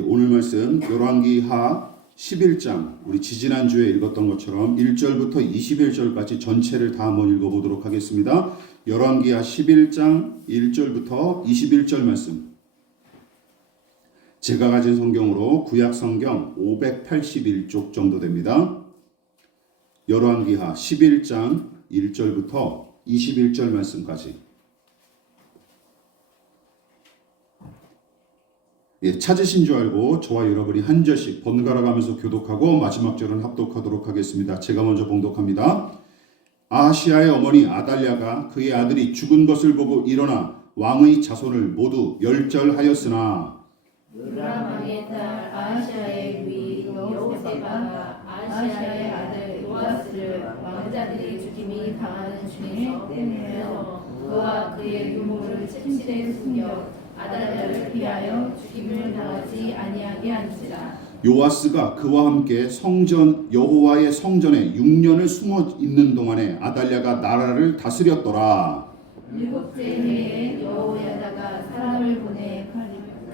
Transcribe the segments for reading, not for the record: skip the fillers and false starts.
오늘 말씀 열왕기하 11장 우리 지지난주에 읽었던 것처럼 1절부터 21절까지 전체를 다 한번 읽어보도록 하겠습니다. 열왕기하 11장 1절부터 21절 말씀. 제가 가진 성경으로 구약 성경 581쪽 정도 됩니다. 열왕기하 11장 1절부터 21절 말씀까지. 찾으신 줄 알고 저와 여러분이 한 절씩 번갈아 가면서 교독하고 마지막 절은 합독하도록 하겠습니다. 제가 먼저 봉독합니다. 아하시아의 어머니 아달랴가 그의 아들이 죽은 것을 보고 일어나 왕의 자손을 모두 멸절하였으나 요람 왕의 딸 아하시아의 위 여호세바가 아하시아의 아들 요아스를 왕자들이 죽임이 당하는 중에 떼내어 그와 그의 유모를 침실에 숨겨 아달랴를 피하여 죽임을 당하지 아니하게 한지라. 요아스가 그와 함께 성전 여호와의 성전에 6년을 숨어 있는 동안에 아달랴가 나라를 다스렸더라. 7째 해에 여호야다가 사람을 보내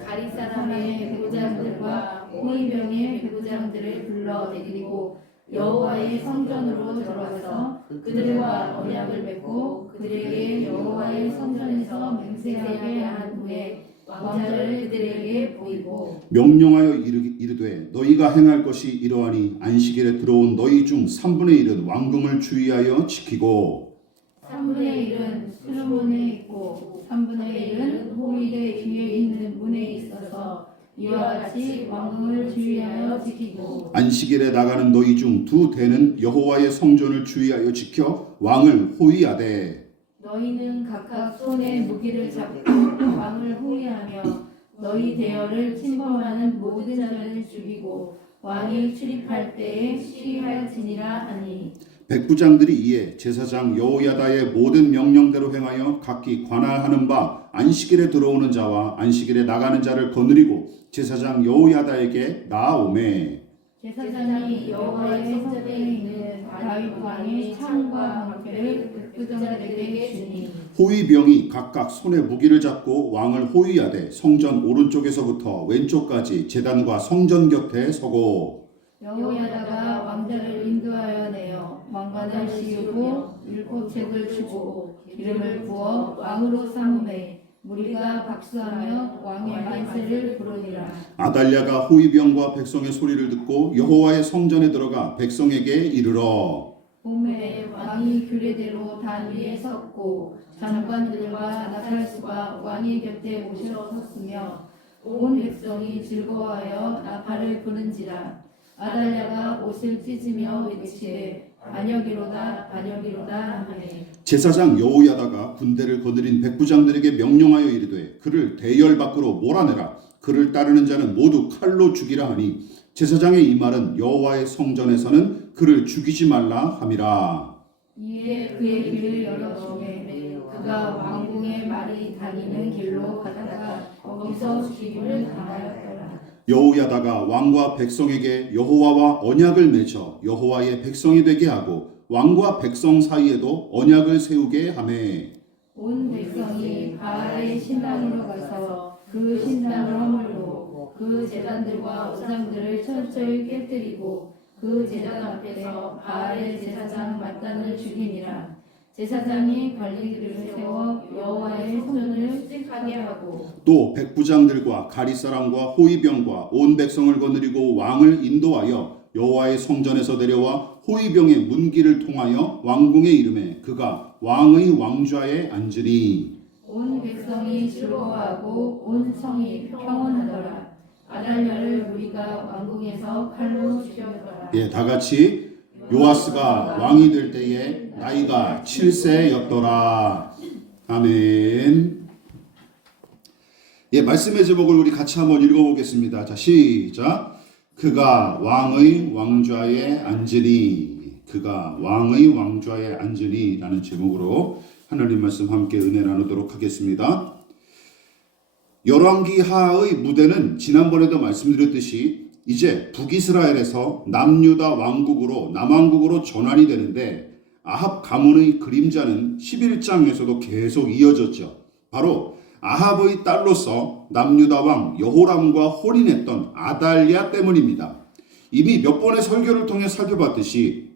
가리 사람의 백부장들과 호위병의 백부장들을 불러 데리고 여호와의 성전으로 들어가서 그들과 언약을 맺고 그들에게 여호와의 성전에서 맹세하게 한 후에 왕자를 그들에게 보이고 명령하여 이르되 너희가 행할 것이 이러하니 안식일에 들어온 너희 중 3분의 1은 왕궁을 주의하여 지키고 3분의 1은 수문에 있고 3분의 1은 호위대 뒤에 있는 문에 있어서 이와 같이 왕궁을 주의하여 지키고 안식일에 나가는 너희 중 2대는 여호와의 성전을 주의하여 지켜 왕을 호위하되 너희는 각각 손에 무기를 잡고 왕을 호위하며 너희 대열을 침범하는 모든 자를 죽이고 왕이 출입할 때에 시위할지니라 하니 백부장들이 이에 제사장 여호야다의 모든 명령대로 행하여 각기 관할하는 바 안식일에 들어오는 자와 안식일에 나가는 자를 거느리고 제사장 여호야다에게 나아오매 제사장이 여호와의 성전에 있는 다윗 왕의 창과 방패를 백부장들에게 주니 호위병이 각각 손에 무기를 잡고 왕을 호위하되 성전 오른쪽에서부터 왼쪽까지 제단과 성전 곁에 서고 여호야다가 왕자를 인도하여 내어 왕관을 씌우고 율법책을 주고 기름을 부어 왕으로 삼음에 무리가 박수하며 왕의 만세를 부르니라. 아달랴가 호위병과 백성의 소리를 듣고 여호와의 성전에 들어가 백성에게 이르러 봄에 왕이 규례대로 단 위에 섰고 장관들과 나팔수가 왕의 곁에 모셔 섰으며 온 백성이 즐거워하여 나팔을 부는지라. 아달랴가 옷을 찢으며 외치되 반역이로다 반역이로다 하네. 제사장 여호야다가 군대를 거느린 백부장들에게 명령하여 이르되 그를 대열 밖으로 몰아내라. 그를 따르는 자는 모두 칼로 죽이라 하니 제사장의 이 말은 여호와의 성전에서는 그를 죽이지 말라 함이라. 이에 그의 길을 열어주매 그가 왕궁의 말이 다니는 길로 가다가 거기서 죽임을 당하였더라. 여호야다가 왕과 백성에게 여호와와 언약을 맺어 여호와의 백성이 되게 하고 왕과 백성 사이에도 언약을 세우게 하매 온 백성이 바알의 신당으로 가서 그 신당을 허물고 그 제단들과 우상들을 철저히 깨뜨리고 그 제단 앞에서 바알의 제사장 mat단을 죽이니라. 제사장이 관리들을 세워 여호와의 성전을 수직하게 하고 또 백부장들과 가리사람과 호위병과 온 백성을 거느리고 왕을 인도하여 여호와의 성전에서 내려와 호위병의 문길을 통하여 왕궁에 이르매 그가 왕의 왕좌에 앉으니 온 백성이 즐거워하고 온 성이 평온하더라. 아달랴를 무리가 왕궁에서 칼로 죽였더라. 다 같이 요아스가 왕이 될 때에 나이가 7세였더라. 아멘. 말씀의 제목을 우리 같이 한번 읽어보겠습니다. 자, 시작. 그가 왕의 왕좌에 앉으니 그가 왕의 왕좌에 앉으니 라는 제목으로 하나님 말씀 함께 은혜 나누도록 하겠습니다. 열왕기하의 무대는 지난번에도 말씀드렸듯이 이제 북이스라엘에서 남유다 왕국으로 남왕국으로 전환이 되는데 아합 가문의 그림자는 11장에서도 계속 이어졌죠. 바로 아합의 딸로서 남유다 왕 여호람과 혼인했던 아달랴 때문입니다. 이미 몇 번의 설교를 통해 살펴봤듯이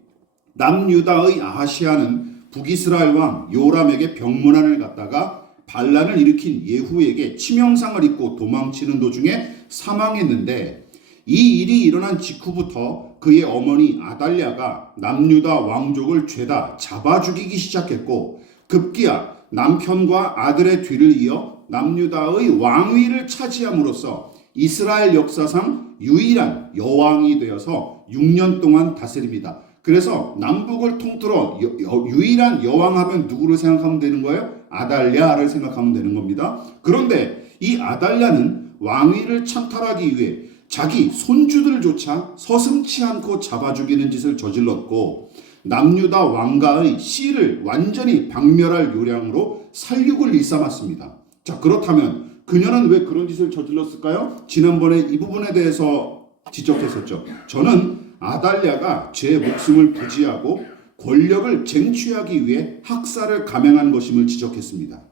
남유다의 아하시아는 북이스라엘 왕 요람에게 병문안을 갖다가 반란을 일으킨 예후에게 치명상을 입고 도망치는 도중에 사망했는데, 이 일이 일어난 직후부터 그의 어머니 아달랴가 남유다 왕족을 죄다 잡아 죽이기 시작했고, 급기야 남편과 아들의 뒤를 이어 남유다의 왕위를 차지함으로써 이스라엘 역사상 유일한 여왕이 되어서 6년 동안 다스립니다. 그래서 남북을 통틀어 유일한 여왕하면 누구를 생각하면 되는 거예요? 아달랴를 생각하면 되는 겁니다. 그런데 이 아달랴는 왕위를 찬탈하기 위해 자기 손주들조차 서슴치 않고 잡아 죽이는 짓을 저질렀고, 남유다 왕가의 씨를 완전히 박멸할 요량으로 살육을 일삼았습니다. 자, 그렇다면 그녀는 왜 그런 짓을 저질렀을까요? 지난번에 이 부분에 대해서 지적했었죠. 저는 아달랴가 제 목숨을 부지하고 권력을 쟁취하기 위해 학살을 감행한 것임을 지적했습니다.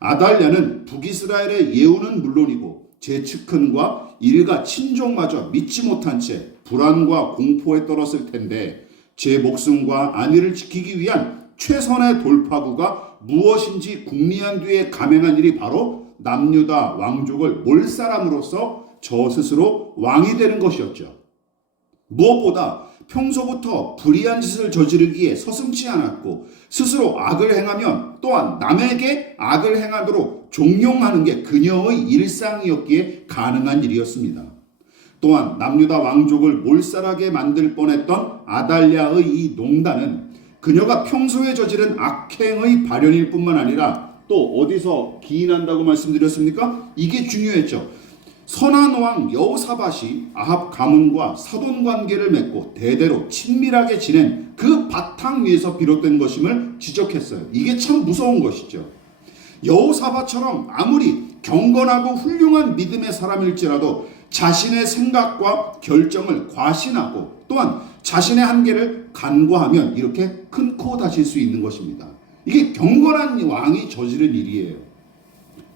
아달랴는 북이스라엘의 예후는 물론이고 제 측근과 일가 친족마저 믿지 못한 채 불안과 공포에 떨었을 텐데, 제 목숨과 안위를 지키기 위한 최선의 돌파구가 무엇인지 궁리한 뒤에 감행한 일이 바로 남유다 왕족을 몰살함으로써 저 스스로 왕이 되는 것이었죠. 무엇보다 평소부터 불의한 짓을 저지르기에 서슴지 않았고, 스스로 악을 행하면 또한 남에게 악을 행하도록 종용하는 게 그녀의 일상이었기에 가능한 일이었습니다. 또한 남유다 왕족을 몰살하게 만들 뻔했던 아달랴의 이 농단은 그녀가 평소에 저지른 악행의 발현일 뿐만 아니라, 또 어디서 기인한다고 말씀드렸습니까? 이게 중요했죠. 선한 왕 여호사밧이 아합 가문과 사돈 관계를 맺고 대대로 친밀하게 지낸 그 바탕 위에서 비롯된 것임을 지적했어요. 이게 참 무서운 것이죠. 여호사밧처럼 아무리 경건하고 훌륭한 믿음의 사람일지라도 자신의 생각과 결정을 과신하고 또한 자신의 한계를 간과하면 이렇게 큰 코 다칠 수 있는 것입니다. 이게 경건한 왕이 저지른 일이에요.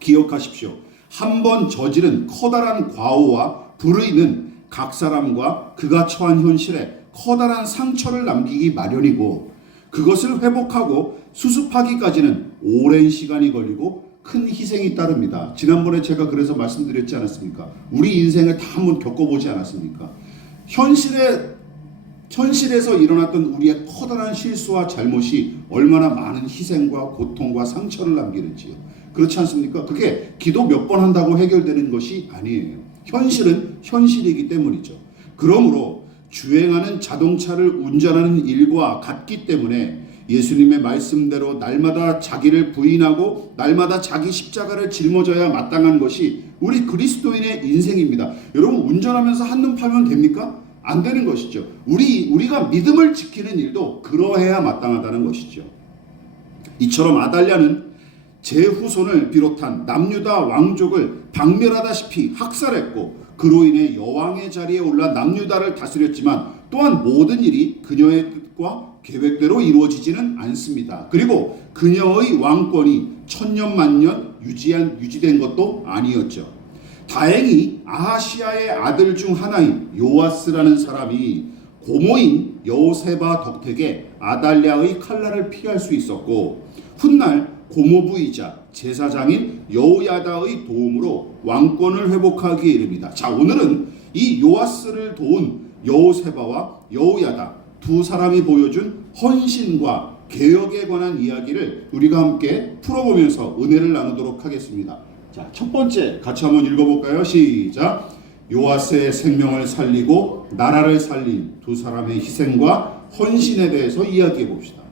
기억하십시오. 한 번 저지른 커다란 과오와 불의는 각 사람과 그가 처한 현실에 커다란 상처를 남기기 마련이고, 그것을 회복하고 수습하기까지는 오랜 시간이 걸리고 큰 희생이 따릅니다. 지난번에 제가 그래서 말씀드렸지 않았습니까? 우리 인생을 다 한번 겪어보지 않았습니까? 현실에서 일어났던 우리의 커다란 실수와 잘못이 얼마나 많은 희생과 고통과 상처를 남기는지요. 그렇지 않습니까? 그게 기도 몇 번 한다고 해결되는 것이 아니에요. 현실은 현실이기 때문이죠. 그러므로 주행하는 자동차를 운전하는 일과 같기 때문에 예수님의 말씀대로 날마다 자기를 부인하고 날마다 자기 십자가를 짊어져야 마땅한 것이 우리 그리스도인의 인생입니다. 여러분, 운전하면서 한눈 팔면 됩니까? 안 되는 것이죠. 우리가 믿음을 지키는 일도 그러해야 마땅하다는 것이죠. 이처럼 아달랴는 제 후손을 비롯한 남유다 왕족을 박멸하다시피 학살했고, 그로 인해 여왕의 자리에 올라 남유다를 다스렸지만 또한 모든 일이 그녀의 뜻과 계획대로 이루어지지는 않습니다. 그리고 그녀의 왕권이 천년만년 유지된 것도 아니었죠. 다행히 아하시아의 아들 중 하나인 요아스라는 사람이 고모인 여호세바 덕택에 아달랴의 칼날을 피할 수 있었고, 훗날 고모부이자 제사장인 여호야다의 도움으로 왕권을 회복하기에 이릅니다. 자, 오늘은 이 요아스를 도운 여호세바와 여호야다 두 사람이 보여준 헌신과 개혁에 관한 이야기를 우리가 함께 풀어보면서 은혜를 나누도록 하겠습니다. 자, 첫 번째 같이 한번 읽어볼까요? 시작. 요아스의 생명을 살리고 나라를 살린 두 사람의 희생과 헌신에 대해서 이야기해 봅시다.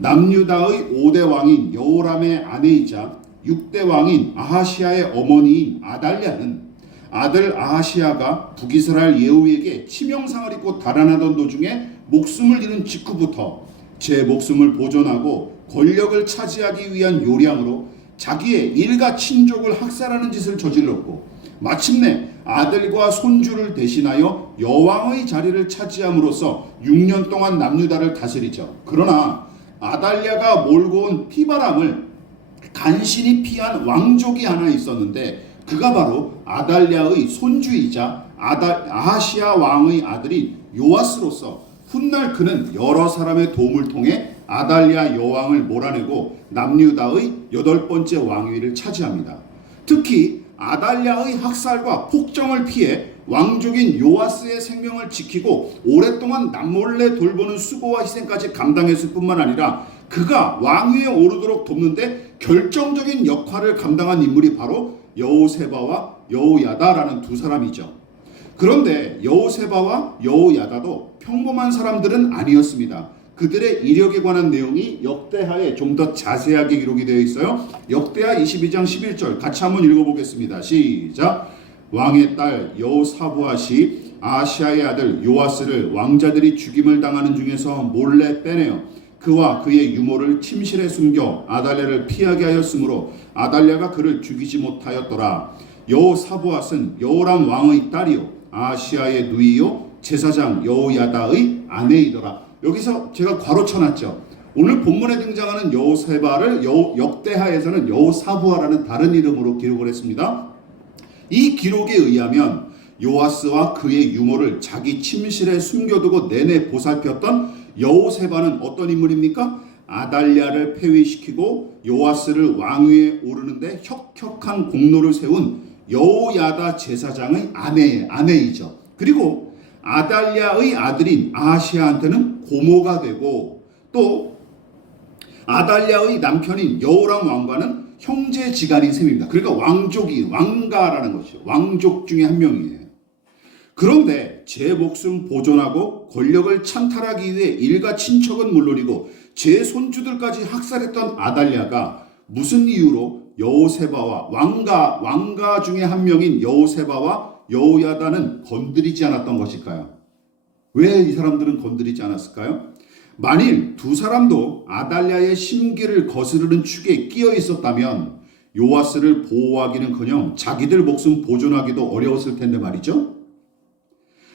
남유다의 5대 왕인 여호람의 아내이자 6대 왕인 아하시아의 어머니인 아달랴는 아들 아하시아가 북이스라엘 예후에게 치명상을 입고 달아나던 도중에 목숨을 잃은 직후부터 제 목숨을 보존하고 권력을 차지하기 위한 요량으로 자기의 일가 친족을 학살하는 짓을 저질렀고, 마침내 아들과 손주를 대신하여 여왕의 자리를 차지함으로써 6년 동안 남유다를 다스리죠. 그러나 아달랴가 몰고 온 피바람을 간신히 피한 왕족이 하나 있었는데 그가 바로 아달랴의 손주이자 아하시아 왕의 아들인 요아스로서 훗날 그는 여러 사람의 도움을 통해 아달랴 여왕을 몰아내고 남유다의 8번째 왕위를 차지합니다. 특히 아달랴의 학살과 폭정을 피해 왕족인 요아스의 생명을 지키고 오랫동안 남몰래 돌보는 수고와 희생까지 감당했을 뿐만 아니라 그가 왕위에 오르도록 돕는데 결정적인 역할을 감당한 인물이 바로 여호세바와 여호야다라는 두 사람이죠. 그런데 여호세바와 여호야다도 평범한 사람들은 아니었습니다. 그들의 이력에 관한 내용이 역대하에 좀 더 자세하게 기록이 되어 있어요. 역대하 22장 11절 같이 한번 읽어보겠습니다. 시작. 왕의 딸 여호사부앗이 아하시아의 아들 요아스를 왕자들이 죽임을 당하는 중에서 몰래 빼내어 그와 그의 유모를 침실에 숨겨 아달랴를 피하게 하였으므로 아달랴가 그를 죽이지 못하였더라. 여호사부앗은 여호람 왕의 딸이요 아하시아의 누이요 제사장 여호야다의 아내이더라. 여기서 제가 괄호 쳐놨죠. 오늘 본문에 등장하는 여호세바를 역대하에서는 여호사부아라는 다른 이름으로 기록을 했습니다. 이 기록에 의하면 요아스와 그의 유모를 자기 침실에 숨겨두고 내내 보살폈던 여호세바는 어떤 인물입니까? 아달랴를 폐위시키고 요아스를 왕위에 오르는데 혁혁한 공로를 세운 여호야다 제사장의 아내이죠. 그리고 아달랴의 아들인 아하시아한테는 고모가 되고 또 아달랴의 남편인 여호람 왕과는 형제지간인 셈입니다. 그러니까 왕가라는 것이죠. 왕족 중에 한 명이에요. 그런데 제 목숨 보존하고 권력을 찬탈하기 위해 일가 친척은 물론이고 제 손주들까지 학살했던 아달랴가 무슨 이유로 여호세바와 왕가 중에 한 명인 여호세바와 여호야다는 건드리지 않았던 것일까요? 왜 이 사람들은 건드리지 않았을까요? 만일 두 사람도 아달랴의 심기를 거스르는 축에 끼어 있었다면 요아스를 보호하기는커녕 자기들 목숨 보존하기도 어려웠을 텐데 말이죠.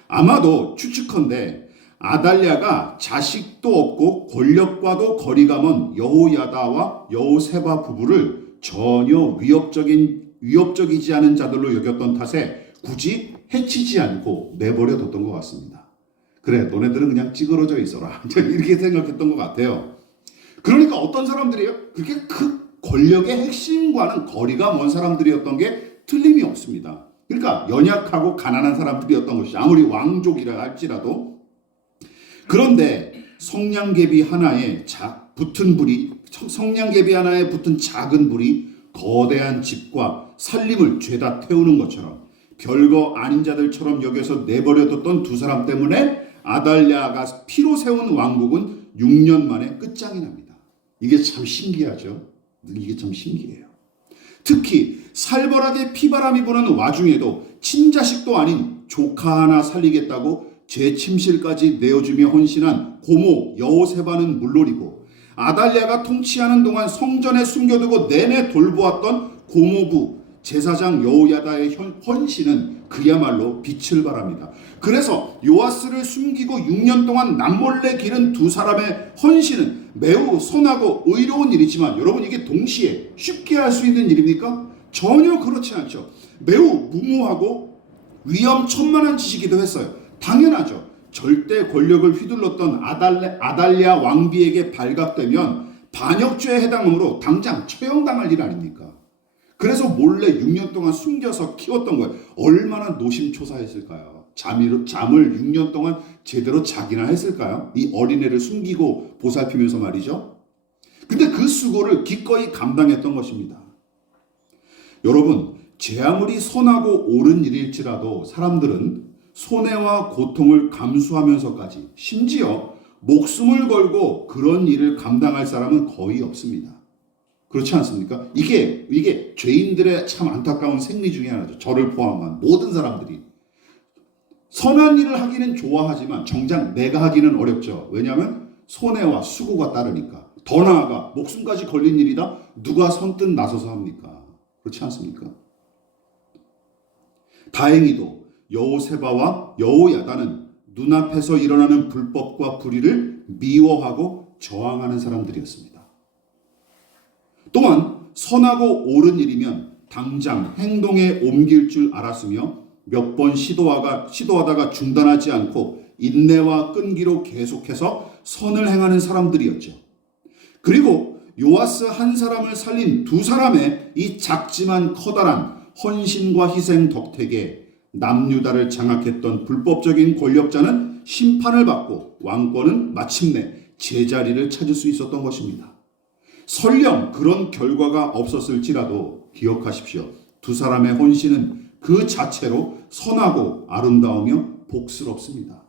아마도 추측컨대 아달랴가 자식도 없고 권력과도 거리가 먼 여호야다와 여호세바 부부를 전혀 위협적이지 않은 자들로 여겼던 탓에 굳이 해치지 않고 내버려 뒀던 것 같습니다. 그래, 너네들은 그냥 찌그러져 있어라. 이렇게 생각했던 것 같아요. 그러니까 어떤 사람들이에요? 그게 그 권력의 핵심과는 거리가 먼 사람들이었던 게 틀림이 없습니다. 그러니까 연약하고 가난한 사람들이었던 것이 아무리 왕족이라 할지라도. 그런데 성냥개비 하나에 붙은 작은 불이 거대한 집과 살림을 죄다 태우는 것처럼 별거 아닌 자들처럼 여겨서 내버려뒀던 두 사람 때문에 아달랴가 피로 세운 왕국은 6년 만에 끝장이 납니다. 이게 참 신기하죠. 이게 참 신기해요. 특히 살벌하게 피바람이 부는 와중에도 친자식도 아닌 조카 하나 살리겠다고 제 침실까지 내어주며 헌신한 고모 여호세바는 물론이고 아달랴가 통치하는 동안 성전에 숨겨두고 내내 돌보았던 고모부 제사장 여호야다의 헌신은 그야말로 빛을 발합니다. 그래서 요아스를 숨기고 6년 동안 남몰래 기른 두 사람의 헌신은 매우 선하고 의로운 일이지만 여러분 이게 동시에 쉽게 할 수 있는 일입니까? 전혀 그렇지 않죠. 매우 무모하고 위험천만한 짓이기도 했어요. 당연하죠. 절대 권력을 휘둘렀던 아달랴 왕비에게 발각되면 반역죄에 해당하므로 당장 처형당할 일 아닙니까? 그래서 몰래 6년 동안 숨겨서 키웠던 거예요. 얼마나 노심초사했을까요? 잠을 6년 동안 제대로 자기나 했을까요? 이 어린애를 숨기고 보살피면서 말이죠. 근데 그 수고를 기꺼이 감당했던 것입니다. 여러분, 제 아무리 선하고 옳은 일일지라도 사람들은 손해와 고통을 감수하면서까지 심지어 목숨을 걸고 그런 일을 감당할 사람은 거의 없습니다. 그렇지 않습니까? 이게 죄인들의 참 안타까운 생리 중에 하나죠. 저를 포함한 모든 사람들이. 선한 일을 하기는 좋아하지만 정작 내가 하기는 어렵죠. 왜냐하면 손해와 수고가 따르니까. 더 나아가 목숨까지 걸린 일이다. 누가 선뜻 나서서 합니까? 그렇지 않습니까? 다행히도 여호세바와 여호야다는 눈앞에서 일어나는 불법과 불의를 미워하고 저항하는 사람들이었습니다. 또한 선하고 옳은 일이면 당장 행동에 옮길 줄 알았으며 몇 번 시도하다가 중단하지 않고 인내와 끈기로 계속해서 선을 행하는 사람들이었죠. 그리고 요아스 한 사람을 살린 두 사람의 이 작지만 커다란 헌신과 희생 덕택에 남유다를 장악했던 불법적인 권력자는 심판을 받고 왕권은 마침내 제자리를 찾을 수 있었던 것입니다. 설령 그런 결과가 없었을지라도 기억하십시오. 두 사람의 헌신은 그 자체로 선하고 아름다우며 복스럽습니다.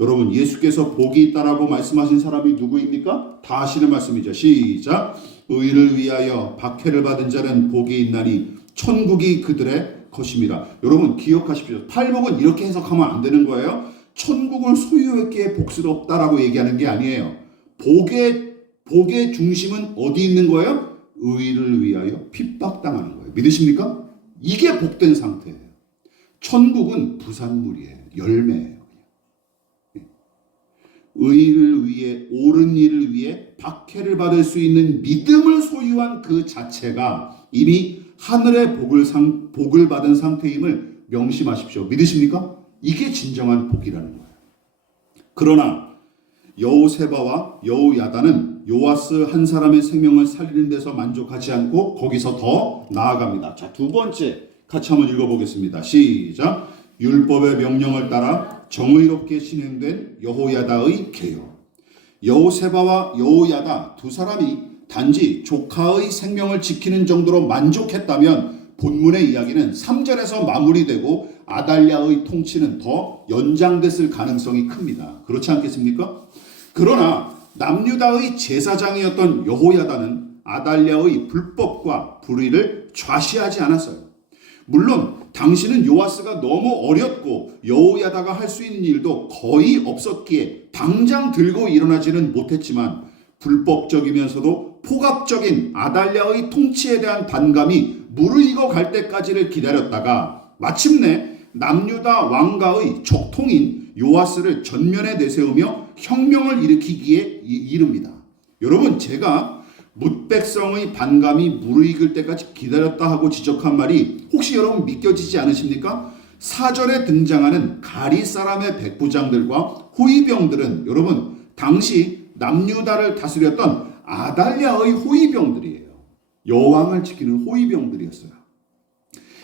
여러분, 예수께서 복이 있다라고 말씀하신 사람이 누구입니까? 다 아시는 말씀이죠. 시작. 의를 위하여 박해를 받은 자는 복이 있나니 천국이 그들의 것임이라. 여러분 기억하십시오. 팔복은 이렇게 해석하면 안 되는 거예요. 천국을 소유했기에 복스럽다라고 얘기하는 게 아니에요. 복의 중심은 어디 있는 거예요? 의를 위하여 핍박당하는 거예요. 믿으십니까? 이게 복된 상태예요. 천국은 부산물이에요. 열매예요. 의를 위해, 옳은 일을 위해 박해를 받을 수 있는 믿음을 소유한 그 자체가 이미 하늘의 복을 받은 상태임을 명심하십시오. 믿으십니까? 이게 진정한 복이라는 거예요. 그러나 여호세바와 여호야다는 요아스 한 사람의 생명을 살리는 데서 만족하지 않고 거기서 더 나아갑니다. 자, 두 번째 같이 한번 읽어보겠습니다. 시작. 율법의 명령을 따라 정의롭게 진행된 여호야다의 개요. 여호세바와 여호야다 두 사람이 단지 조카의 생명을 지키는 정도로 만족했다면 본문의 이야기는 3절에서 마무리되고 아달랴의 통치는 더 연장됐을 가능성이 큽니다. 그렇지 않겠습니까? 그러나 남유다의 제사장이었던 여호야다는 아달랴의 불법과 불의를 좌시하지 않았어요. 물론 당시는 요아스가 너무 어렸고 여호야다가 할 수 있는 일도 거의 없었기에 당장 들고 일어나지는 못했지만 불법적이면서도 포갑적인 아달랴의 통치에 대한 반감이 무르익어 갈 때까지를 기다렸다가 마침내 남유다 왕가의 족통인 요아스를 전면에 내세우며 혁명을 일으키기에 이릅니다. 여러분, 제가 뭇백성의 반감이 무르익을 때까지 기다렸다 하고 지적한 말이 혹시 여러분 믿겨지지 않으십니까? 4절에 등장하는 가리 사람의 백부장들과 호위병들은 여러분 당시 남유다를 다스렸던 아달랴의 호위병들이에요. 여왕을 지키는 호위병들이었어요.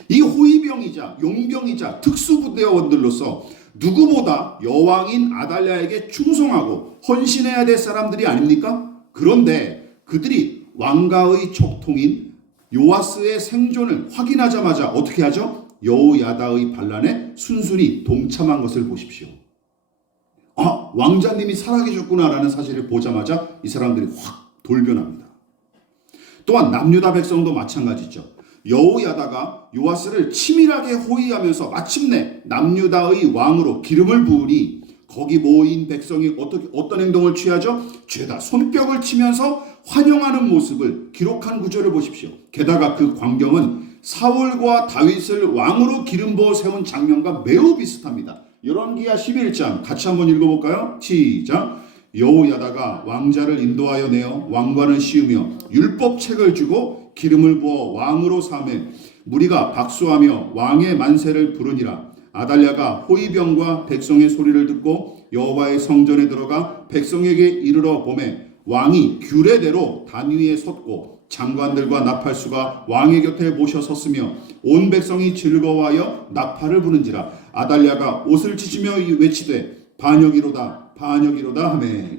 이 호위병이자 용병이자 특수부대원들로서 누구보다 여왕인 아달랴에게 충성하고 헌신해야 될 사람들이 아닙니까? 그런데 그들이 왕가의 족통인 요아스의 생존을 확인하자마자 어떻게 하죠? 여호야다의 반란에 순순히 동참한 것을 보십시오. 아, 왕자님이 살아계셨구나라는 사실을 보자마자 이 사람들이 확 돌변합니다. 또한 남유다 백성도 마찬가지죠. 여호야다가 요아스를 치밀하게 호위하면서 마침내 남유다의 왕으로 기름을 부으니 거기 모인 백성이 어떤 행동을 취하죠? 죄다 손뼉을 치면서 환영하는 모습을 기록한 구절을 보십시오. 게다가 그 광경은 사울과 다윗을 왕으로 기름 부어 세운 장면과 매우 비슷합니다. 열왕기하 11장 같이 한번 읽어볼까요? 시작. 여호야다가 왕자를 인도하여 내어 왕관을 씌우며 율법책을 주고 기름을 부어 왕으로 삼매 무리가 박수하며 왕의 만세를 부르니라. 아달랴가 호위병과 백성의 소리를 듣고 여호와의 성전에 들어가 백성에게 이르러 보매 왕이 규례대로 단 위에 섰고 장관들과 나팔수가 왕의 곁에 모셔 섰으며 온 백성이 즐거워하여 나팔을 부는지라. 아달랴가 옷을 찢으며 외치되 반역이로다 반역이로다 하매.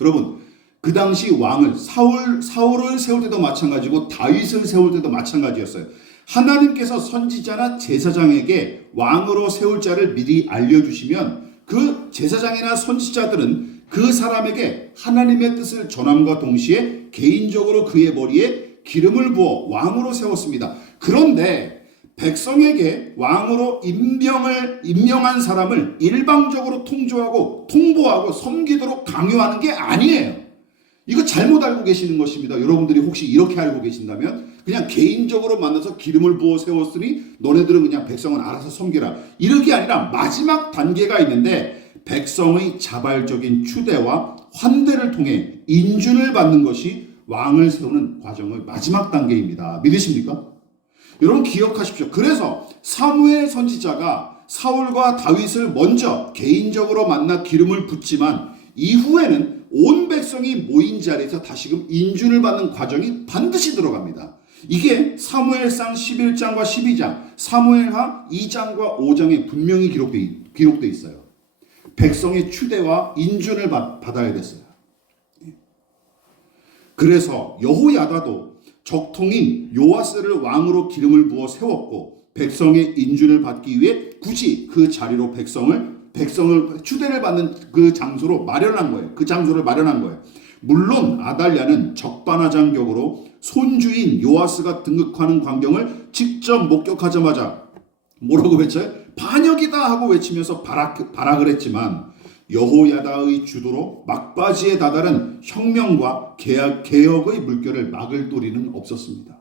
여러분, 그 당시 왕을 사울을 세울 때도 마찬가지고 다윗을 세울 때도 마찬가지였어요. 하나님께서 선지자나 제사장에게 왕으로 세울 자를 미리 알려주시면 그 제사장이나 선지자들은 그 사람에게 하나님의 뜻을 전함과 동시에 개인적으로 그의 머리에 기름을 부어 왕으로 세웠습니다. 그런데 백성에게 왕으로 임명한 사람을 일방적으로 통조하고 통보하고 섬기도록 강요하는 게 아니에요. 이거 잘못 알고 계시는 것입니다. 여러분들이 혹시 이렇게 알고 계신다면 그냥 개인적으로 만나서 기름을 부어 세웠으니 너네들은 그냥 백성은 알아서 섬기라. 이렇게 아니라 마지막 단계가 있는데 백성의 자발적인 추대와 환대를 통해 인준을 받는 것이 왕을 세우는 과정의 마지막 단계입니다. 믿으십니까? 여러분 기억하십시오. 그래서 사무엘 선지자가 사울과 다윗을 먼저 개인적으로 만나 기름을 붓지만 이후에는 온 백성이 모인 자리에서 다시금 인준을 받는 과정이 반드시 들어갑니다. 이게 사무엘상 11장과 12장, 사무엘하 2장과 5장에 분명히 기록되어 있어요. 백성의 추대와 인준을 받아야 됐어요. 그래서 여호야다도 적통인 요아스를 왕으로 기름을 부어 세웠고 백성의 인준을 받기 위해 굳이 그 자리로 백성을 추대를 받는 그 장소로 마련한 거예요. 그 장소를 마련한 거예요. 물론 아달랴는 적반하장격으로 손주인 요아스가 등극하는 광경을 직접 목격하자마자 뭐라고 외쳐요? 반역이다 하고 외치면서 발악을 했지만 여호야다의 주도로 막바지에 다다른 혁명과 개혁의 물결을 막을 도리는 없었습니다.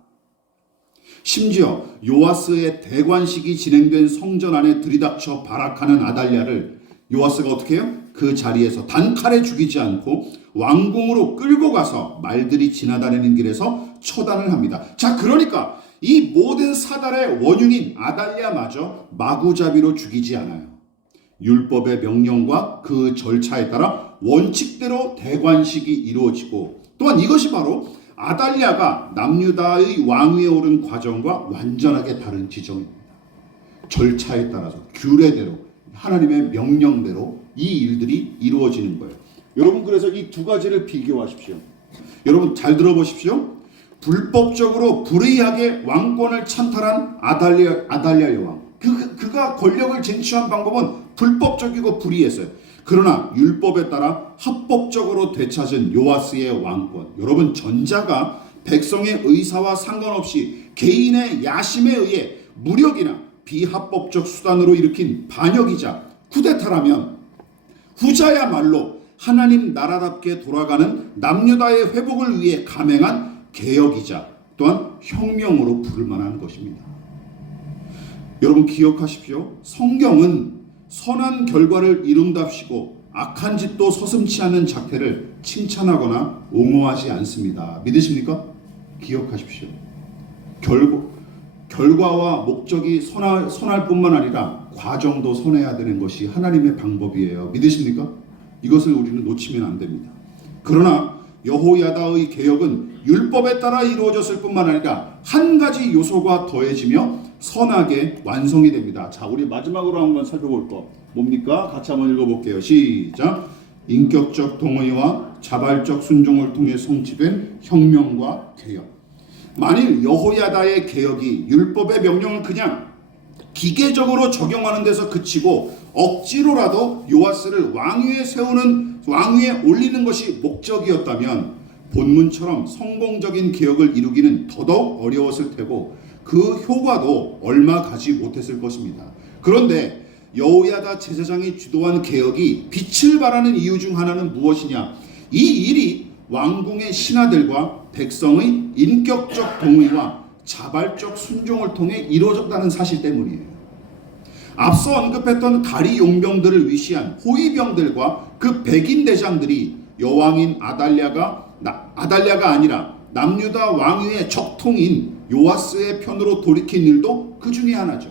심지어 요아스의 대관식이 진행된 성전 안에 들이닥쳐 발악하는 아달랴를 요아스가 어떻게 해요? 그 자리에서 단칼에 죽이지 않고 왕궁으로 끌고 가서 말들이 지나다니는 길에서 처단을 합니다. 자, 그러니까 이 모든 사달의 원흉인 아달랴마저 마구잡이로 죽이지 않아요. 율법의 명령과 그 절차에 따라 원칙대로 대관식이 이루어지고 또한 이것이 바로 아달랴가 남유다의 왕위에 오른 과정과 완전하게 다른 지점입니다. 절차에 따라서 규례대로 하나님의 명령대로 이 일들이 이루어지는 거예요. 여러분 그래서 이 두 가지를 비교하십시오. 여러분 잘 들어보십시오. 불법적으로 불의하게 왕권을 찬탈한 아달랴 여왕. 그가 권력을 쟁취한 방법은 불법적이고 불의했어요. 그러나 율법에 따라 합법적으로 되찾은 요아스의 왕권. 여러분 전자가 백성의 의사와 상관없이 개인의 야심에 의해 무력이나 비합법적 수단으로 일으킨 반역이자 쿠데타라면 후자야말로 하나님 나라답게 돌아가는 남유다의 회복을 위해 감행한 개혁이자 또한 혁명으로 부를 만한 것입니다. 여러분 기억하십시오. 성경은 선한 결과를 이룬답시고 악한 짓도 서슴지 않는 작태를 칭찬하거나 옹호하지 않습니다. 믿으십니까? 기억하십시오. 결과와 목적이 선할 뿐만 아니라 과정도 선해야 되는 것이 하나님의 방법이에요. 믿으십니까? 이것을 우리는 놓치면 안 됩니다. 그러나 여호야다의 개혁은 율법에 따라 이루어졌을 뿐만 아니라 한 가지 요소가 더해지며 선하게 완성이 됩니다. 자, 우리 마지막으로 한번 살펴볼 것 뭡니까? 같이 한번 읽어볼게요. 시작. 인격적 동의와 자발적 순종을 통해 성취된 혁명과 개혁. 만일 여호야다의 개혁이 율법의 명령을 그냥 기계적으로 적용하는 데서 그치고 억지로라도 요아스를 왕위에 올리는 것이 목적이었다면 본문처럼 성공적인 개혁을 이루기는 더더욱 어려웠을 테고 그 효과도 얼마 가지 못했을 것입니다. 그런데 여호야다 제사장이 주도한 개혁이 빛을 발하는 이유 중 하나는 무엇이냐? 이 일이 왕궁의 신하들과 백성의 인격적 동의와 자발적 순종을 통해 이루어졌다는 사실 때문이에요. 앞서 언급했던 다리 용병들을 위시한 호위병들과 그 백인 대장들이 여왕인 아달랴가 아니라 남유다 왕위의 적통인 요아스의 편으로 돌이킨 일도 그 중에 하나죠.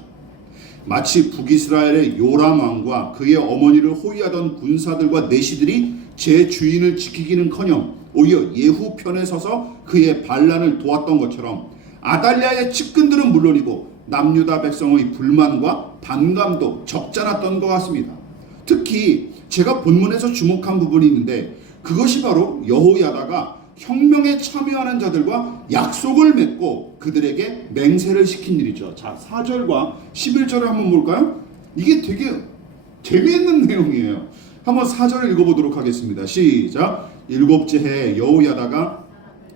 마치 북이스라엘의 요람 왕과 그의 어머니를 호위하던 군사들과 내시들이 제 주인을 지키기는커녕 오히려 예후 편에 서서 그의 반란을 도왔던 것처럼 아달랴의 측근들은 물론이고 남유다 백성의 불만과 반감도 적잖았던 것 같습니다. 특히 제가 본문에서 주목한 부분이 있는데 그것이 바로 여호야다가 혁명에 참여하는 자들과 약속을 맺고 그들에게 맹세를 시킨 일이죠. 자, 4절과 11절을 한번 볼까요? 이게 되게 재미있는 내용이에요. 한번 4절을 읽어보도록 하겠습니다. 시작. 일곱째 해에 여호야다가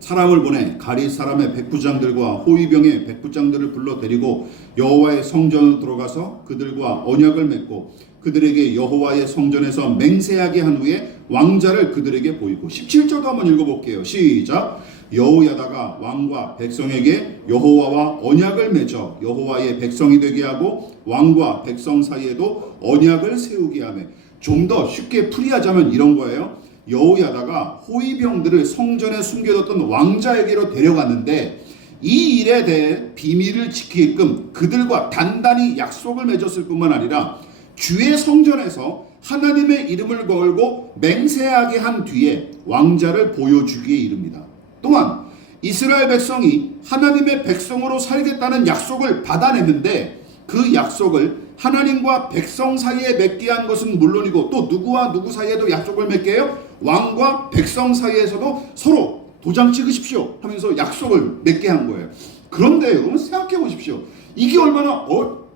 사람을 보내 가릿 사람의 백부장들과 호위병의 백부장들을 불러 데리고 여호와의 성전으로 들어가서 그들과 언약을 맺고 그들에게 여호와의 성전에서 맹세하게 한 후에 왕자를 그들에게 보이고 17절도 한번 읽어볼게요. 시작. 여호야다가 왕과 백성에게 여호와와 언약을 맺어 여호와의 백성이 되게 하고 왕과 백성 사이에도 언약을 세우게 하며 좀 더 쉽게 풀이하자면 이런 거예요. 여호야다가 호위병들을 성전에 숨겨뒀던 왕자에게로 데려갔는데 이 일에 대해 비밀을 지키게끔 그들과 단단히 약속을 맺었을 뿐만 아니라 주의 성전에서 하나님의 이름을 걸고 맹세하게 한 뒤에 왕자를 보여주기에 이릅니다. 또한 이스라엘 백성이 하나님의 백성으로 살겠다는 약속을 받아냈는데 그 약속을 하나님과 백성 사이에 맺게 한 것은 물론이고 또 누구와 누구 사이에도 약속을 맺게 해요. 왕과 백성 사이에서도 서로 도장 찍으십시오 하면서 약속을 맺게 한 거예요. 그런데 여러분 생각해 보십시오. 이게 얼마나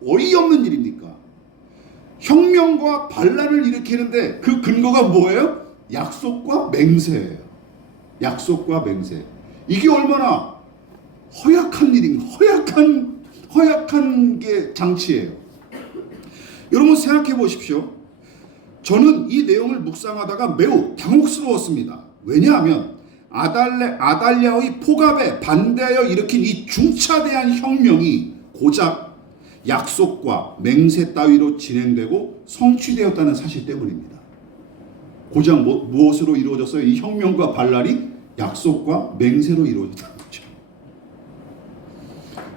어이없는 일입니까? 혁명과 반란을 일으키는데 그 근거가 뭐예요? 약속과 맹세예요. 약속과 맹세. 이게 얼마나 허약한 일인가? 허약한 게 장치예요. 여러분 생각해 보십시오. 저는 이 내용을 묵상하다가 매우 당혹스러웠습니다. 왜냐하면 아달랴의 포갑에 반대하여 일으킨 이 중차대한 혁명이 고작 약속과 맹세 따위로 진행되고 성취되었다는 사실 때문입니다. 고작 무엇으로 이루어졌어요? 이 혁명과 반란이 약속과 맹세로 이루어졌다는 거죠.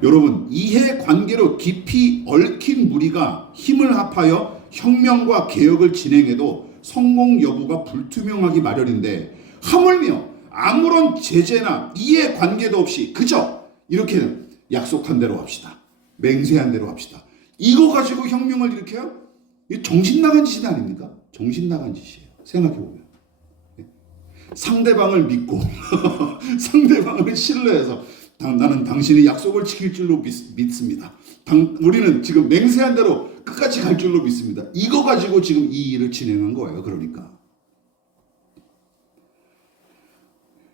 여러분, 이해관계로 깊이 얽힌 무리가 힘을 합하여 혁명과 개혁을 진행해도 성공 여부가 불투명하기 마련인데 하물며 아무런 제재나 이해관계도 없이 그저 이렇게 약속한 대로 합시다. 맹세한 대로 합시다. 이거 가지고 혁명을 일으켜요? 이게 정신 나간 짓이 아닙니까? 정신 나간 짓이에요. 생각해보면. 상대방을 믿고 상대방을 신뢰해서 나는 당신이 약속을 지킬 줄로 믿습니다. 우리는 지금 맹세한 대로 끝까지 갈 줄로 믿습니다. 이거 가지고 지금 이 일을 진행한 거예요. 그러니까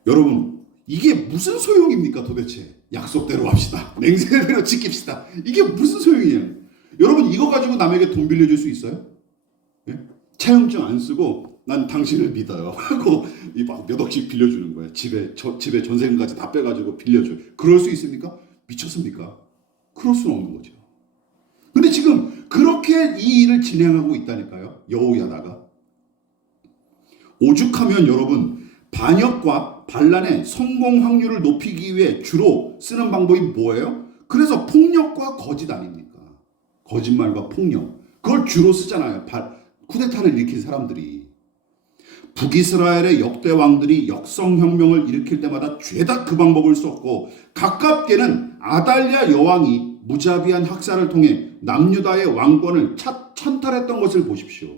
여러분 이게 무슨 소용입니까 도대체? 약속대로 합시다. 맹세대로 지킵시다. 이게 무슨 소용이에요? 여러분 이거 가지고 남에게 돈 빌려줄 수 있어요? 예? 차용증 안 쓰고 난 당신을 믿어요 하고 몇 억씩 빌려주는 거예요. 집에 전세금까지 다 빼가지고 빌려줘요. 그럴 수 있습니까? 미쳤습니까? 그럴 수는 없는 거죠. 근데 지금 그렇게 이 일을 진행하고 있다니까요. 여호야다가. 오죽하면 여러분 반역과 반란의 성공 확률을 높이기 위해 주로 쓰는 방법이 뭐예요? 그래서 폭력과 거짓 아닙니까? 거짓말과 폭력. 그걸 주로 쓰잖아요. 쿠데타를 일으킨 사람들이. 북이스라엘의 역대 왕들이 역성혁명을 일으킬 때마다 죄다 그 방법을 썼고 가깝게는 아달랴 여왕이 무자비한 학살을 통해 남유다의 왕권을 찬탈했던 것을 보십시오.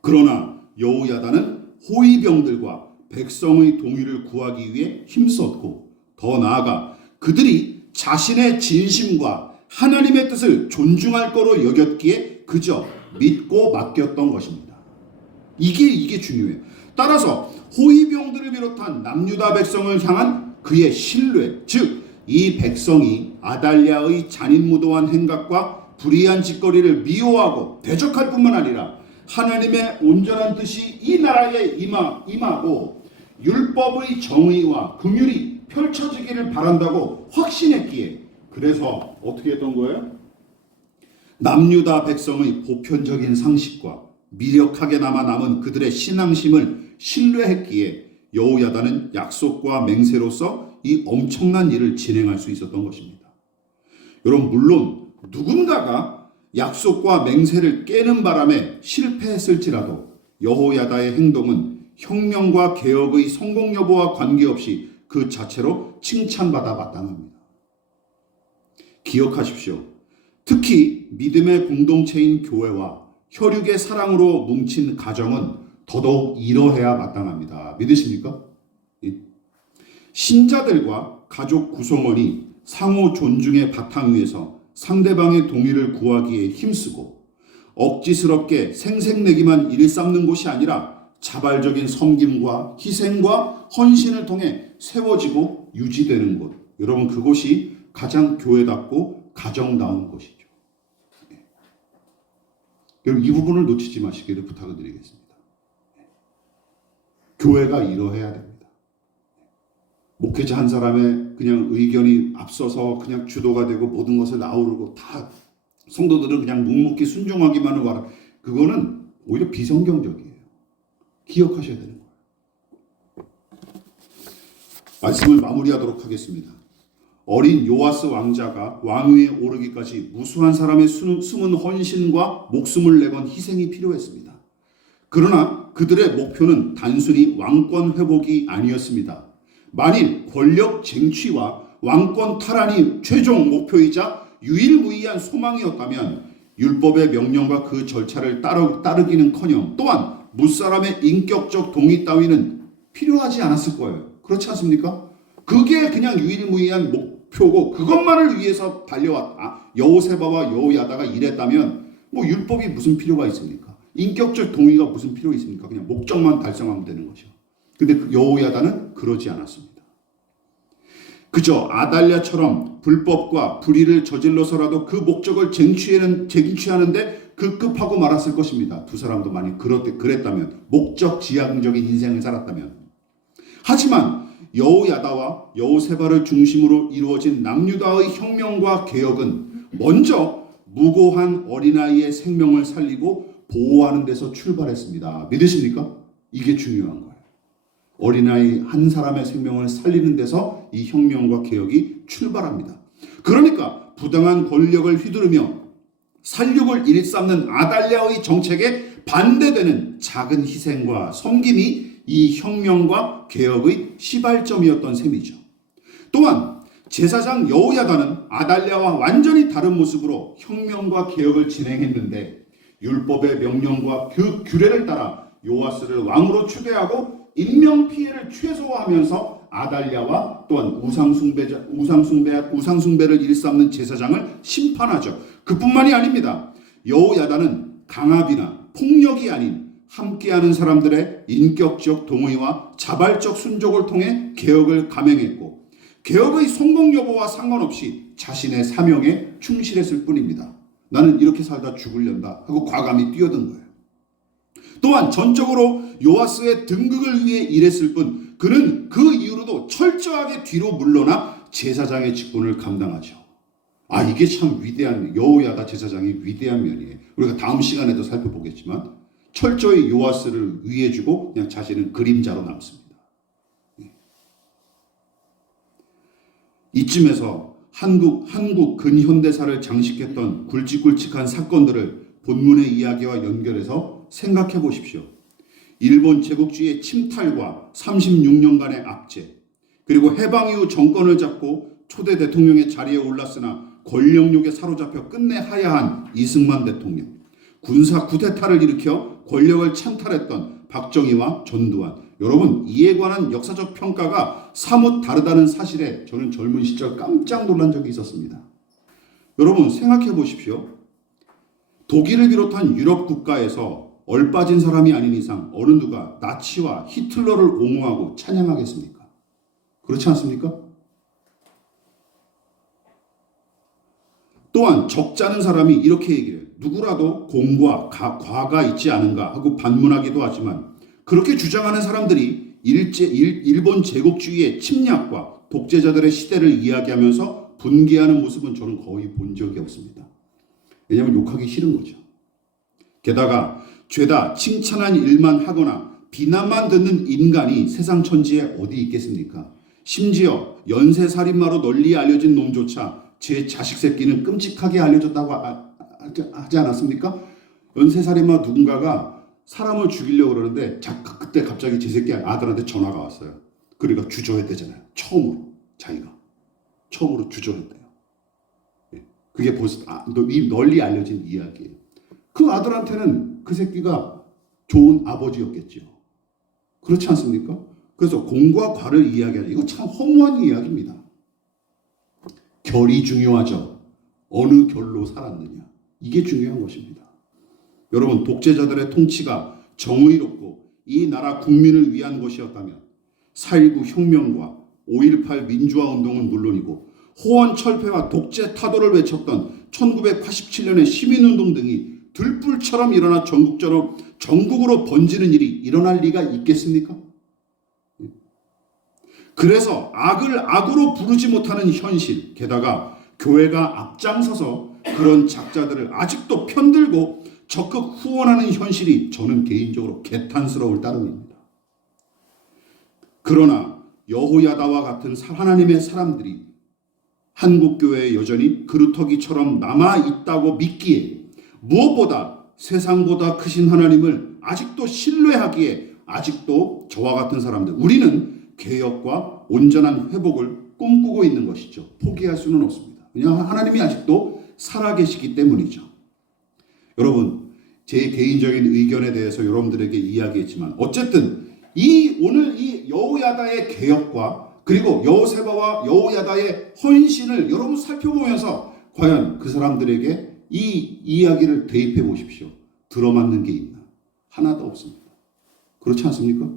그러나 여호야다는 호위병들과 백성의 동의를 구하기 위해 힘썼고 더 나아가 그들이 자신의 진심과 하나님의 뜻을 존중할 거로 여겼기에 그저 믿고 맡겼던 것입니다. 이게 중요해요. 따라서 호위병들을 비롯한 남유다 백성을 향한 그의 신뢰, 즉 이 백성이 아달랴의 잔인무도한 행각과 불의한 짓거리를 미워하고 대적할 뿐만 아니라 하나님의 온전한 뜻이 이 나라에 임하고 율법의 정의와 긍휼이 펼쳐지기를 바란다고 확신했기에 그래서 어떻게 했던 거예요? 남유다 백성의 보편적인 상식과 미력하게나마 남은 그들의 신앙심을 신뢰했기에 여호야다는 약속과 맹세로서 이 엄청난 일을 진행할 수 있었던 것입니다. 여러분 물론 누군가가 약속과 맹세를 깨는 바람에 실패했을지라도 여호야다의 행동은 혁명과 개혁의 성공 여부와 관계없이 그 자체로 칭찬받아 마땅합니다. 기억하십시오. 특히 믿음의 공동체인 교회와 혈육의 사랑으로 뭉친 가정은 더더욱 이러해야 마땅합니다. 믿으십니까? 신자들과 가족 구성원이 상호 존중의 바탕 위에서 상대방의 동의를 구하기에 힘쓰고 억지스럽게 생색내기만 일삼는 곳이 아니라 자발적인 섬김과 희생과 헌신을 통해 세워지고 유지되는 곳. 여러분 그곳이 가장 교회답고 가정다운 것이죠. 여러분 이 부분을 놓치지 마시기를 부탁을 드리겠습니다. 교회가 이러해야 됩니다. 목회자 한 사람의 그냥 의견이 앞서서 그냥 주도가 되고 모든 것을 나오르고 다 성도들은 그냥 묵묵히 순종하기만을 바라. 그거는 오히려 비성경적이에요. 기억하셔야 되는 거예요. 말씀을 마무리하도록 하겠습니다. 어린 요아스 왕자가 왕위에 오르기까지 무수한 사람의 숨은 헌신과 목숨을 내건 희생이 필요했습니다. 그러나 그들의 목표는 단순히 왕권 회복이 아니었습니다. 만일 권력 쟁취와 왕권 탈환이 최종 목표이자 유일무이한 소망이었다면 율법의 명령과 그 절차를 따르기는커녕 또한 무사람의 인격적 동의 따위는 필요하지 않았을 거예요. 그렇지 않습니까? 그게 그냥 유일무이한 목표고 그것만을 위해서 달려왔다. 여호세바와 여호야다가 이랬다면 뭐 율법이 무슨 필요가 있습니까? 인격적 동의가 무슨 필요 있습니까? 그냥 목적만 달성하면 되는 거죠. 근데 여호야다는 그러지 않았습니다. 그저 아달랴처럼 불법과 불의를 저질러서라도 그 목적을 쟁취하는데 급급하고 말았을 것입니다. 두 사람도 만약 그랬다면, 목적 지향적인 인생을 살았다면. 하지만 여호야다와 여호세바를 중심으로 이루어진 남유다의 혁명과 개혁은 먼저 무고한 어린아이의 생명을 살리고 보호하는 데서 출발했습니다. 믿으십니까? 이게 중요한 거예요. 어린아이 한 사람의 생명을 살리는 데서 이 혁명과 개혁이 출발합니다. 그러니까 부당한 권력을 휘두르며 살육을 일삼는 아달랴의 정책에 반대되는 작은 희생과 섬김이 이 혁명과 개혁의 시발점이었던 셈이죠. 또한 제사장 여호야다는 아달랴와 완전히 다른 모습으로 혁명과 개혁을 진행했는데 율법의 명령과 그 규례를 따라 요아스를 왕으로 추대하고 인명피해를 최소화하면서 아달랴와 또한 우상숭배를 일삼는 제사장을 심판하죠. 그뿐만이 아닙니다. 여호야다는 강압이나 폭력이 아닌 함께하는 사람들의 인격적 동의와 자발적 순종을 통해 개혁을 감행했고 개혁의 성공 여부와 상관없이 자신의 사명에 충실했을 뿐입니다. 나는 이렇게 살다 죽으련다 하고 과감히 뛰어든 거예요. 또한 전적으로 요아스의 등극을 위해 일했을 뿐 그는 그 이후로도 철저하게 뒤로 물러나 제사장의 직분을 감당하죠. 이게 참 위대한 여호야다 제사장의 위대한 면이에요. 우리가 다음 시간에도 살펴보겠지만 철저히 요아스를 위해주고 그냥 자신은 그림자로 남습니다. 이쯤에서 한국 근현대사를 장식했던 굵직굵직한 사건들을 본문의 이야기와 연결해서 생각해 보십시오. 일본 제국주의의 침탈과 36년간의 압제, 그리고 해방 이후 정권을 잡고 초대 대통령의 자리에 올랐으나 권력욕에 사로잡혀 끝내 하야한 이승만 대통령, 군사 쿠데타를 일으켜 권력을 찬탈했던 박정희와 전두환. 여러분, 이에 관한 역사적 평가가 사뭇 다르다는 사실에 저는 젊은 시절 깜짝 놀란 적이 있었습니다. 여러분 생각해 보십시오. 독일을 비롯한 유럽 국가에서 얼빠진 사람이 아닌 이상 어느 누가 나치와 히틀러를 옹호하고 찬양하겠습니까? 그렇지 않습니까? 또한 적잖은 사람이 이렇게 얘기해요. 누구라도 공과 과가 있지 않은가 하고 반문하기도 하지만 그렇게 주장하는 사람들이 일본 제국주의의 침략과 독재자들의 시대를 이야기하면서 분개하는 모습은 저는 거의 본 적이 없습니다. 왜냐하면 욕하기 싫은 거죠. 게다가 죄다 칭찬한 일만 하거나 비난만 듣는 인간이 세상 천지에 어디 있겠습니까? 심지어 연쇄살인마로 널리 알려진 놈조차 제 자식 새끼는 끔찍하게 알려졌다고 하지 않았습니까? 연쇄살인마 누군가가 사람을 죽이려고 그러는데 그때 갑자기 제 새끼 아들한테 전화가 왔어요. 그러니까 주저했대잖아요. 처음으로 주저했대요. 그게 벌써 널리 알려진 이야기예요. 그 아들한테는 그 새끼가 좋은 아버지였겠죠. 그렇지 않습니까? 그래서 공과 과를 이야기하는 이거 참 허무한 이야기입니다. 결이 중요하죠. 어느 결로 살았느냐. 이게 중요한 것입니다. 여러분, 독재자들의 통치가 정의롭고 이 나라 국민을 위한 것이었다면 4.19 혁명과 5.18 민주화 운동은 물론이고 호원 철폐와 독재 타도를 외쳤던 1987년의 시민운동 등이 들불처럼 일어나 전국으로 번지는 일이 일어날 리가 있겠습니까? 그래서 악을 악으로 부르지 못하는 현실, 게다가 교회가 앞장서서 그런 작자들을 아직도 편들고 적극 후원하는 현실이 저는 개인적으로 개탄스러울 따름입니다. 그러나 여호야다와 같은 하나님의 사람들이 한국교회에 여전히 그루터기처럼 남아있다고 믿기에 무엇보다 세상보다 크신 하나님을 아직도 신뢰하기에 아직도 저와 같은 사람들, 우리는 개혁과 온전한 회복을 꿈꾸고 있는 것이죠. 포기할 수는 없습니다. 왜냐하면 하나님이 아직도 살아계시기 때문이죠. 여러분, 제 개인적인 의견에 대해서 여러분들에게 이야기했지만 어쨌든 오늘 이 여호야다의 개혁과 그리고 여호세바와 여호야다의 헌신을 여러분 살펴보면서 과연 그 사람들에게 이 이야기를 대입해 보십시오. 들어맞는 게 있나? 하나도 없습니다. 그렇지 않습니까?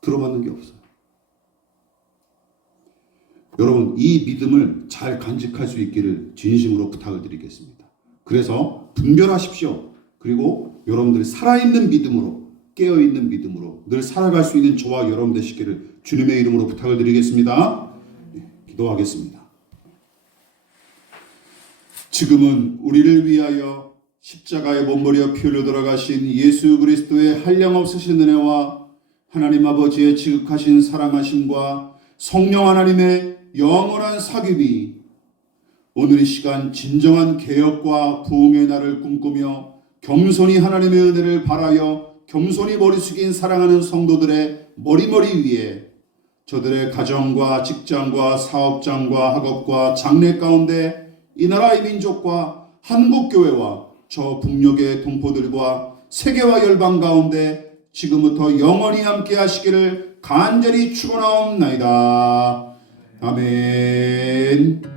들어맞는 게 없어요. 여러분, 이 믿음을 잘 간직할 수 있기를 진심으로 부탁을 드리겠습니다. 그래서 분별하십시오. 그리고 여러분들이 살아있는 믿음으로, 깨어있는 믿음으로 늘 살아갈 수 있는 저와 여러분 되시기를 주님의 이름으로 부탁을 드리겠습니다. 기도하겠습니다. 지금은 우리를 위하여 십자가에 몸버려 피 흘려 돌아가신 예수 그리스도의 한량없으신 은혜와 하나님 아버지의 지극하신 사랑하심과 성령 하나님의 영원한 사귐이 오늘 이 시간 진정한 개혁과 부흥의 날을 꿈꾸며 겸손히 하나님의 은혜를 바라여 겸손히 머리 숙인 사랑하는 성도들의 머리머리 위에 저들의 가정과 직장과 사업장과 학업과 장래 가운데 이 나라의 민족과 한국교회와 저 북녘의 동포들과 세계와 열방 가운데 지금부터 영원히 함께 하시기를 간절히 축원하옵나이다. 아멘.